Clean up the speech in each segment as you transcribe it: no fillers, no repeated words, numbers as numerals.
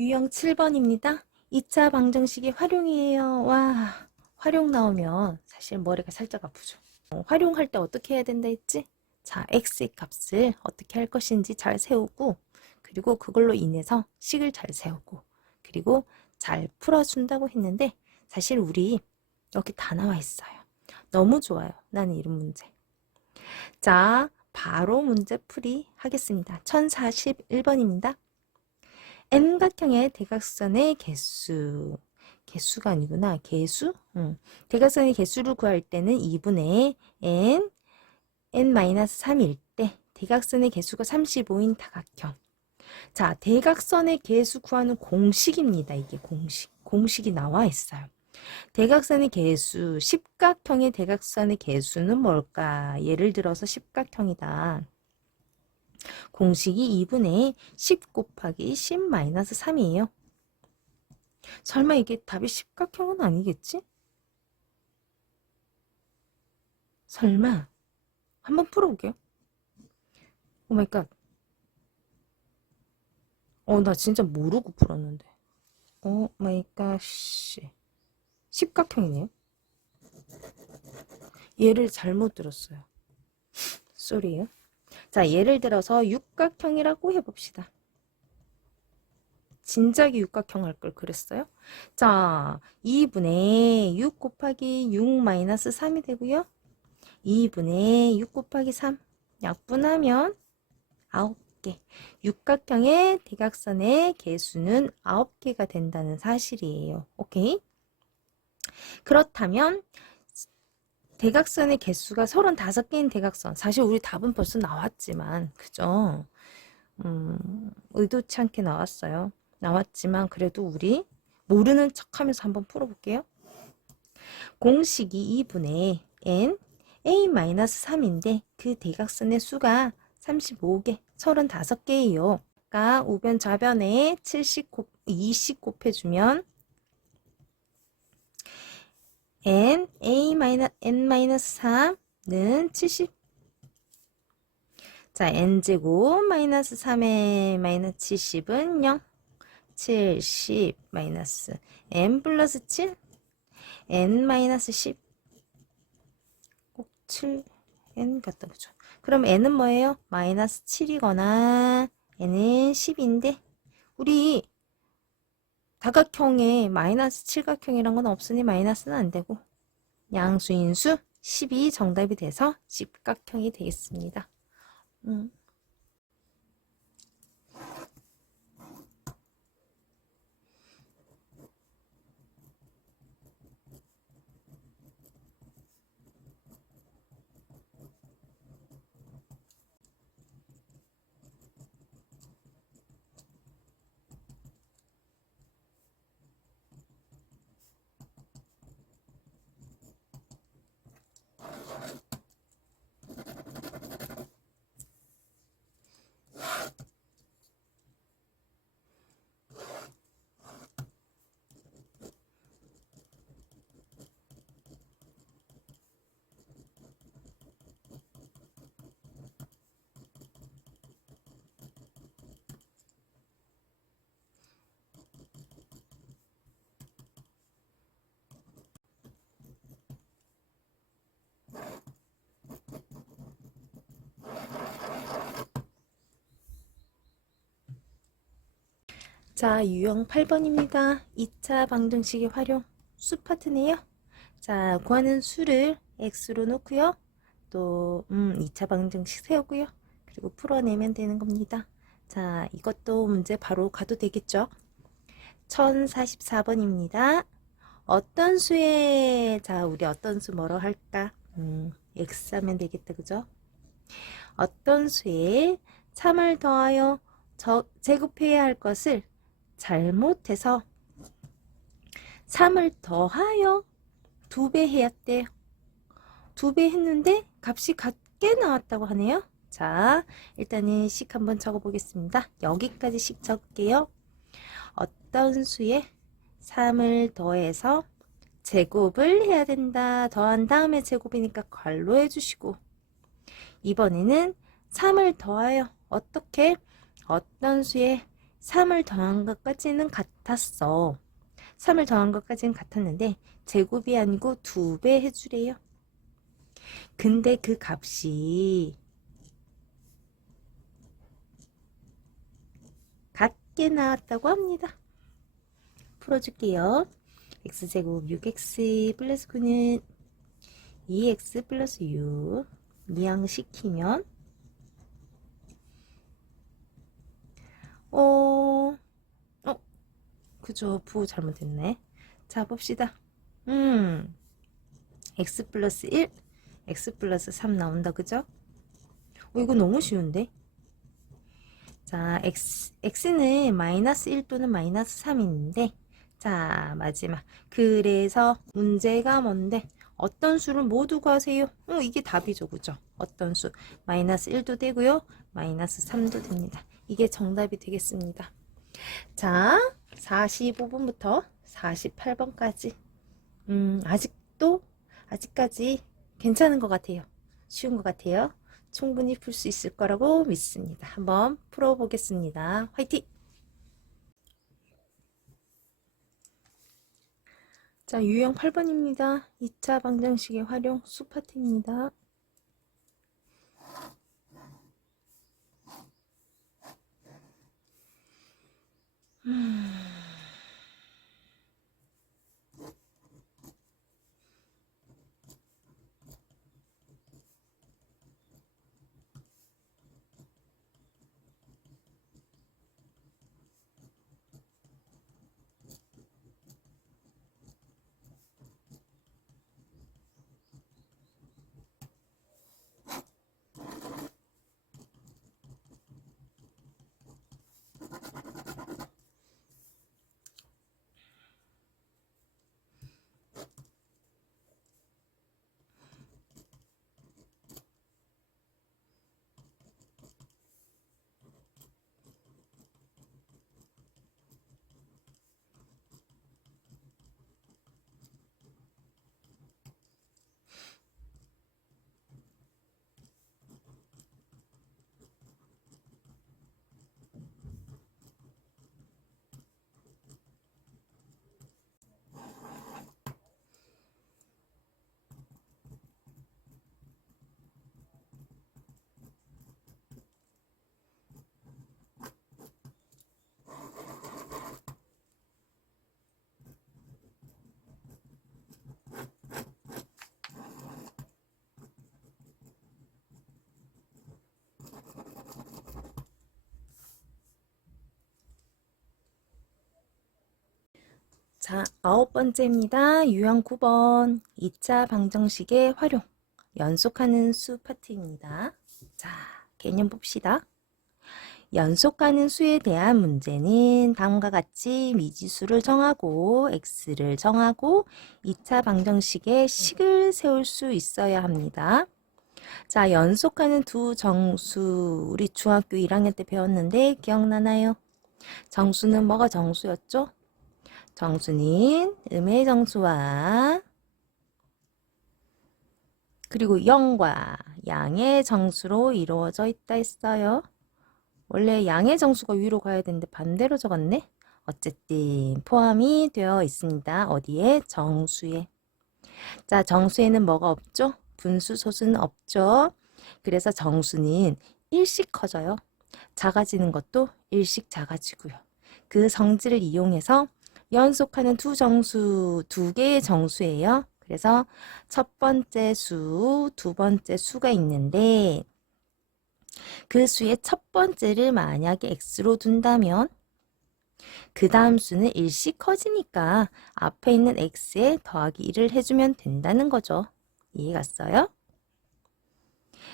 유형 7번입니다. 2차 방정식의 활용이에요. 와, 활용 나오면 사실 머리가 살짝 아프죠. 활용할 때 어떻게 해야 된다 했지? 자, x의 값을 어떻게 할 것인지 잘 세우고, 그리고 그걸로 인해서 식을 잘 세우고, 그리고 잘 풀어준다고 했는데, 사실 우리 여기 다 나와 있어요. 너무 좋아요. 나는 이런 문제. 자, 바로 문제풀이 하겠습니다. 1041번입니다. N각형의 대각선의 개수. 개수가 아니구나. 개수? 대각선의 개수를 구할 때는 2분의 n-3일 때 대각선의 개수가 35인 다각형. 자, 대각선의 개수 구하는 공식입니다. 이게 공식. 공식이 나와 있어요. 대각선의 개수, 십각형의 대각선의 개수는 뭘까? 예를 들어서 십각형이다. 공식이 2분의 10 곱하기 10-3이에요. 설마 이게 답이 십각형은 아니겠지? 설마. 한번 풀어볼게요. 오 마이 갓. 나 진짜 모르고 풀었는데. 오 마이 갓씨. 십각형이네요. 얘를 잘못 들었어요. 쏘리요. 자, 예를 들어서 육각형이라고 해봅시다. 진작에 육각형 할 걸 그랬어요? 자, 2분의 6 곱하기 6-3이 되고요. 2분의 6 곱하기 3 약분하면 9개. 육각형의 대각선의 개수는 9개가 된다는 사실이에요. 오케이? 그렇다면 대각선의 개수가 35개인 대각선. 사실 우리 답은 벌써 나왔지만 그죠? 의도치 않게 나왔지만 그래도 우리 모르는 척하면서 한번 풀어볼게요. 공식이 2분의 n a-3인데 그 대각선의 수가 35개, 35개예요. 그러니까 우변 좌변에 20 곱해주면 n-3는 70. 자, n제곱 마이너스 3의 마이너스 70은 0. 70 마이너스 n 플러스 7 n 마이너스 10 꼭 7n 같다 그죠? 그럼 n은 뭐예요? 마이너스 7이거나 n은 10인데 우리 다각형에 마이너스 7각형이란 건 없으니 마이너스는 안 되고 양수인수 10이 정답이 돼서 십각형이 되겠습니다. 자, 유형 8번입니다. 2차 방정식의 활용 수 파트네요. 자, 구하는 수를 x로 놓고요. 또 2차 방정식 세우고요. 그리고 풀어내면 되는 겁니다. 자, 이것도 문제 바로 가도 되겠죠? 1044번입니다. 어떤 수에 자, 우리 어떤 수 뭐로 할까? x 하면 되겠다. 그죠? 어떤 수에 3을 더하여 제곱해야 할 것을 잘못해서 3을 더하여 2배 해야 돼요. 2배 했는데 값이 같게 나왔다고 하네요. 자, 일단은 식 한번 적어 보겠습니다. 여기까지 식 적을게요. 어떤 수에 3을 더해서 제곱을 해야 된다. 더한 다음에 제곱이니까 괄호 해주시고 이번에는 3을 더하여 어떻게 어떤 수에 3을 더한 것까지는 같았어. 3을 더한 것까지는 같았는데 제곱이 아니고 2배 해주래요. 근데 그 값이 같게 나왔다고 합니다. 풀어줄게요. x제곱 6x 플러스 9는 2x 플러스 6 이항시키면 그죠. 부호 잘못했네. 자, 봅시다. x 플러스 1, x 플러스 3 나온다. 그죠? 이거 너무 쉬운데? 자, x는 마이너스 1 또는 마이너스 3인데, 자, 마지막. 그래서 문제가 뭔데? 어떤 수를 모두 구하세요? 이게 답이죠. 그죠? 어떤 수? 마이너스 1도 되고요. 마이너스 3도 됩니다. 이게 정답이 되겠습니다. 자, 45번부터 48번까지. 아직까지 괜찮은 것 같아요. 쉬운 것 같아요. 충분히 풀 수 있을 거라고 믿습니다. 한번 풀어보겠습니다. 화이팅! 자, 유형 8번입니다. 2차 방정식의 활용 수파트입니다. 자, 9번째입니다. 유형 9번 2차 방정식의 활용 연속하는 수 파트입니다. 자, 개념 봅시다. 연속하는 수에 대한 문제는 다음과 같이 미지수를 정하고 x를 정하고 2차 방정식에 식을 세울 수 있어야 합니다. 자, 연속하는 두 정수 우리 중학교 1학년 때 배웠는데 기억나나요? 정수는 뭐가 정수였죠? 정수는 음의 정수와 그리고 0과 양의 정수로 이루어져 있다 했어요. 원래 양의 정수가 위로 가야 되는데 반대로 적었네. 어쨌든 포함이 되어 있습니다. 어디에? 정수에. 자, 정수에는 뭐가 없죠? 분수, 소수는 없죠. 그래서 정수는 일씩 커져요. 작아지는 것도 일씩 작아지고요. 그 성질을 이용해서 연속하는 두 개의 정수예요. 그래서 첫 번째 수, 두 번째 수가 있는데 그 수의 첫 번째를 만약에 x로 둔다면 그 다음 수는 일씩 커지니까 앞에 있는 x에 더하기 1을 해주면 된다는 거죠. 이해 갔어요?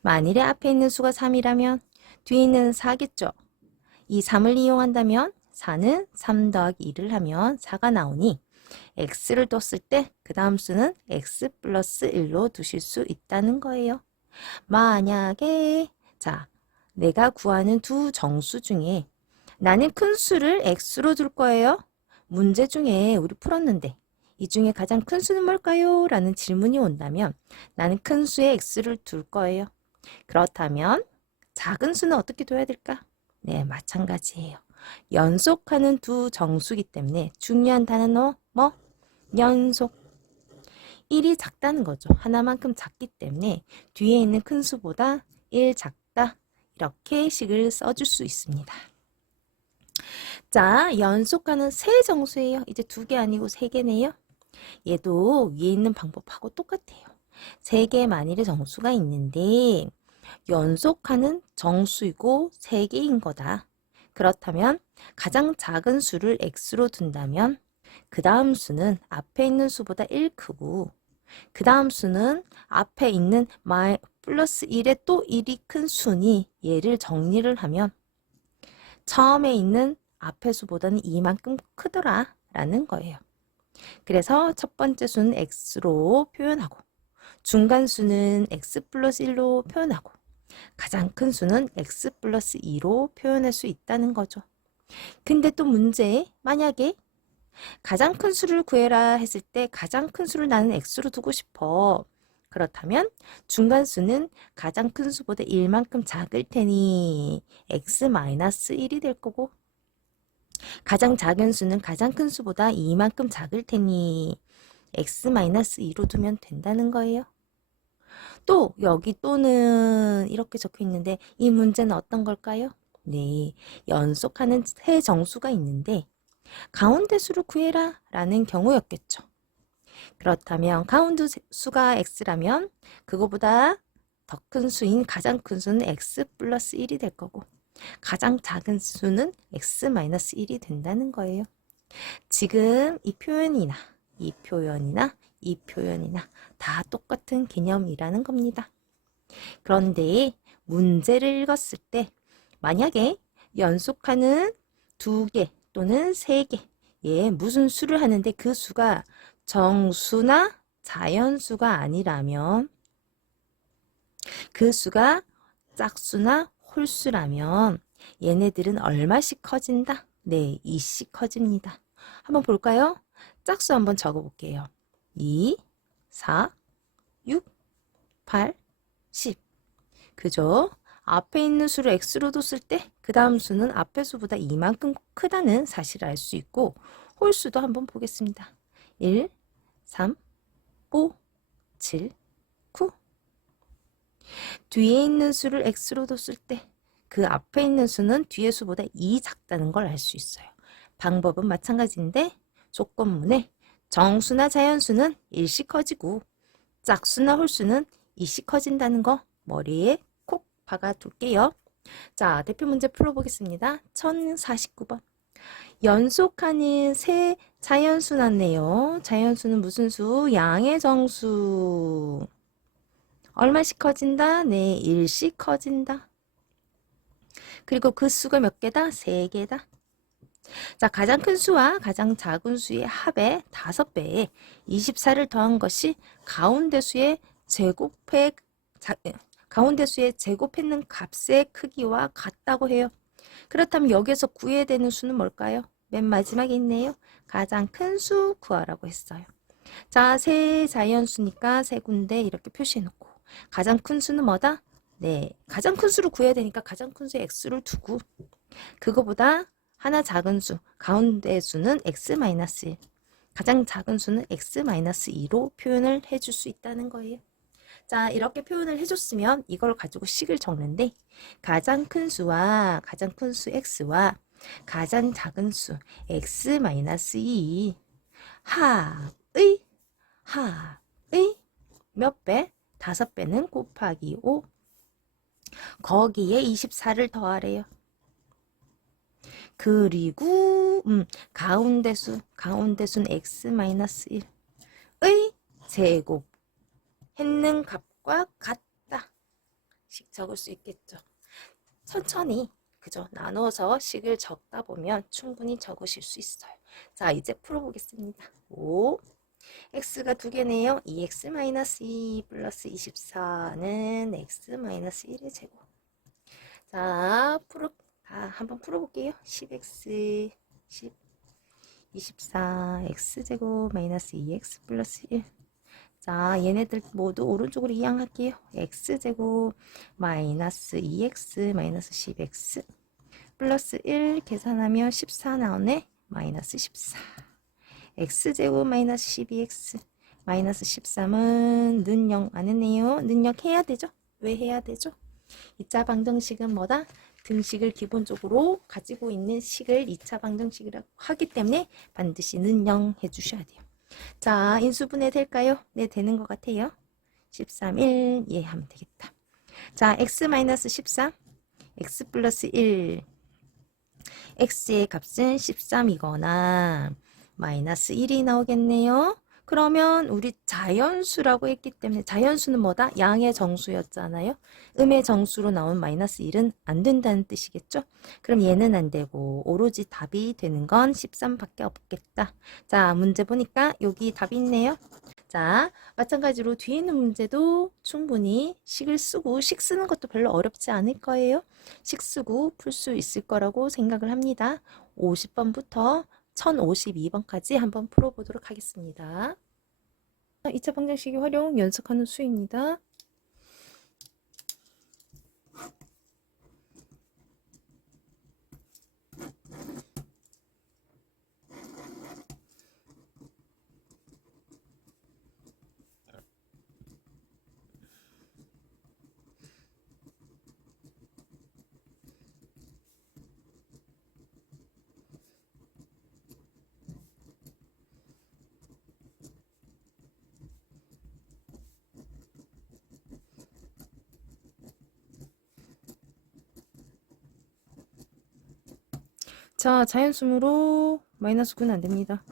만일에 앞에 있는 수가 3이라면 뒤에 있는 4겠죠. 이 3을 이용한다면 4는 3 더하기 1을 하면 4가 나오니 x를 뒀을 때 그 다음 수는 x 플러스 1로 두실 수 있다는 거예요. 만약에 자, 내가 구하는 두 정수 중에 나는 큰 수를 x로 둘 거예요. 문제 중에 우리 풀었는데 이 중에 가장 큰 수는 뭘까요? 라는 질문이 온다면 나는 큰 수에 x를 둘 거예요. 그렇다면 작은 수는 어떻게 둬야 될까? 네, 마찬가지예요. 연속하는 두 정수기 때문에 중요한 단어 뭐? 연속. 1이 작다는 거죠. 하나만큼 작기 때문에 뒤에 있는 큰 수보다 1 작다. 이렇게 식을 써줄 수 있습니다. 자, 연속하는 세 정수예요. 이제 2개 아니고 3개네요. 얘도 위에 있는 방법하고 똑같아요. 3개의 만일의 정수가 있는데 연속하는 정수이고 3개인 거다. 그렇다면 가장 작은 수를 x로 둔다면 그 다음 수는 앞에 있는 수보다 1 크고 그 다음 수는 앞에 있는 플러스 1에 또 1이 큰 수니 얘를 정리를 하면 처음에 있는 앞의 수보다는 이만큼 크더라 라는 거예요. 그래서 첫 번째 수는 x로 표현하고 중간 수는 x 플러스 1로 표현하고 가장 큰 수는 x 플러스 2로 표현할 수 있다는 거죠. 근데 또 문제, 만약에 가장 큰 수를 구해라 했을 때 가장 큰 수를 나는 x로 두고 싶어. 그렇다면 중간 수는 가장 큰 수보다 1만큼 작을 테니 x-1이 될 거고 가장 작은 수는 가장 큰 수보다 2만큼 작을 테니 x-2로 두면 된다는 거예요. 또 여기 또는 이렇게 적혀 있는데 이 문제는 어떤 걸까요? 네, 연속하는 세 정수가 있는데 가운데 수를 구해라 라는 경우였겠죠. 그렇다면 가운데 수가 x라면 그거보다 더 큰 수인 가장 큰 수는 x 플러스 1이 될 거고 가장 작은 수는 x-1이 된다는 거예요. 지금 이 표현이나 이 표현이나 이 표현이나 다 똑같은 개념이라는 겁니다. 그런데 문제를 읽었을 때 만약에 연속하는 2개 또는 3개에 무슨 수를 하는데 그 수가 정수나 자연수가 아니라면 그 수가 짝수나 홀수라면 얘네들은 얼마씩 커진다? 네, 2씩 커집니다. 한번 볼까요? 짝수 한번 적어 볼게요. 2, 4, 6, 8, 10. 그죠? 앞에 있는 수를 x로 뒀을 때 그 다음 수는 앞의 수보다 이만큼 크다는 사실을 알 수 있고 홀수도 한번 보겠습니다. 1, 3, 5, 7, 9. 뒤에 있는 수를 x로 뒀을 때 그 앞에 있는 수는 뒤의 수보다 2 작다는 걸 알 수 있어요. 방법은 마찬가지인데 조건문에 정수나 자연수는 1씩 커지고 짝수나 홀수는 2씩 커진다는 거 머리에 콕 박아 둘게요. 자, 대표 문제 풀어보겠습니다. 1049번. 연속하는 세 자연수 났네요. 자연수는 무슨 수? 양의 정수. 얼마씩 커진다? 네, 1씩 커진다. 그리고 그 수가 몇 개다? 3개다. 자, 가장 큰 수와 가장 작은 수의 합의 5배에 24를 더한 것이 가운데 수의 제곱했는 값의 크기와 같다고 해요. 그렇다면 여기에서 구해야 되는 수는 뭘까요? 맨 마지막에 있네요. 가장 큰 수 구하라고 했어요. 자, 세 자연수니까 세 군데 이렇게 표시해놓고 가장 큰 수는 뭐다? 네, 가장 큰 수를 구해야 되니까 가장 큰 수의 x를 두고 그거보다 하나 작은 수, 가운데 수는 x-1, 가장 작은 수는 x-2로 표현을 해줄 수 있다는 거예요. 자, 이렇게 표현을 해줬으면 이걸 가지고 식을 적는데 가장 큰 수와 가장 큰 수 x와 가장 작은 수 x-2 합의 몇 배? 5배는 곱하기 5 거기에 24를 더하래요. 그리고 가운데 수는 x-1의 제곱 했는 값과 같다. 식 적을 수 있겠죠. 천천히 그죠? 나눠서 식을 적다 보면 충분히 적으실 수 있어요. 자, 이제 풀어보겠습니다. 5 x가 2개네요. 2x-2 플러스 24는 x-1의 제곱. 자, 한번 풀어볼게요. 10x 10 24 x제곱 마이너스 2x 플러스 1. 자, 얘네들 모두 오른쪽으로 이항할게요. x제곱 마이너스 2x 마이너스 10x 플러스 1 계산하면 14 나오네. 마이너스 14. x제곱 마이너스 12x 마이너스 13은 는 0 안 했네요. 는 0 해야 되죠? 왜 해야 되죠? 2차 방정식은 뭐다? 등식을 기본적으로 가지고 있는 식을 2차 방정식이라고 하기 때문에 반드시 는 0 해주셔야 돼요. 자, 인수분해 될까요? 네, 되는 것 같아요. 13, 1, 예, 하면 되겠다. 자, x-13, x 플러스 1, x의 값은 13이거나 마이너스 1이 나오겠네요. 그러면 우리 자연수라고 했기 때문에 자연수는 뭐다? 양의 정수였잖아요. 음의 정수로 나온 마이너스 1은 안 된다는 뜻이겠죠? 그럼 얘는 안 되고 오로지 답이 되는 건 13밖에 없겠다. 자, 문제 보니까 여기 답이 있네요. 자, 마찬가지로 뒤에 있는 문제도 충분히 식을 쓰고 식 쓰는 것도 별로 어렵지 않을 거예요. 식 쓰고 풀 수 있을 거라고 생각을 합니다. 50번부터 1052번까지 한번 풀어보도록 하겠습니다. 2차 방정식의 활용 연습하는 수입니다. 자, 자연수로 마이너스 9는 안 됩니다.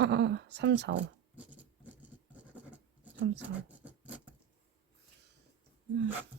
응, 3, 4, 5. 3, 4, 5.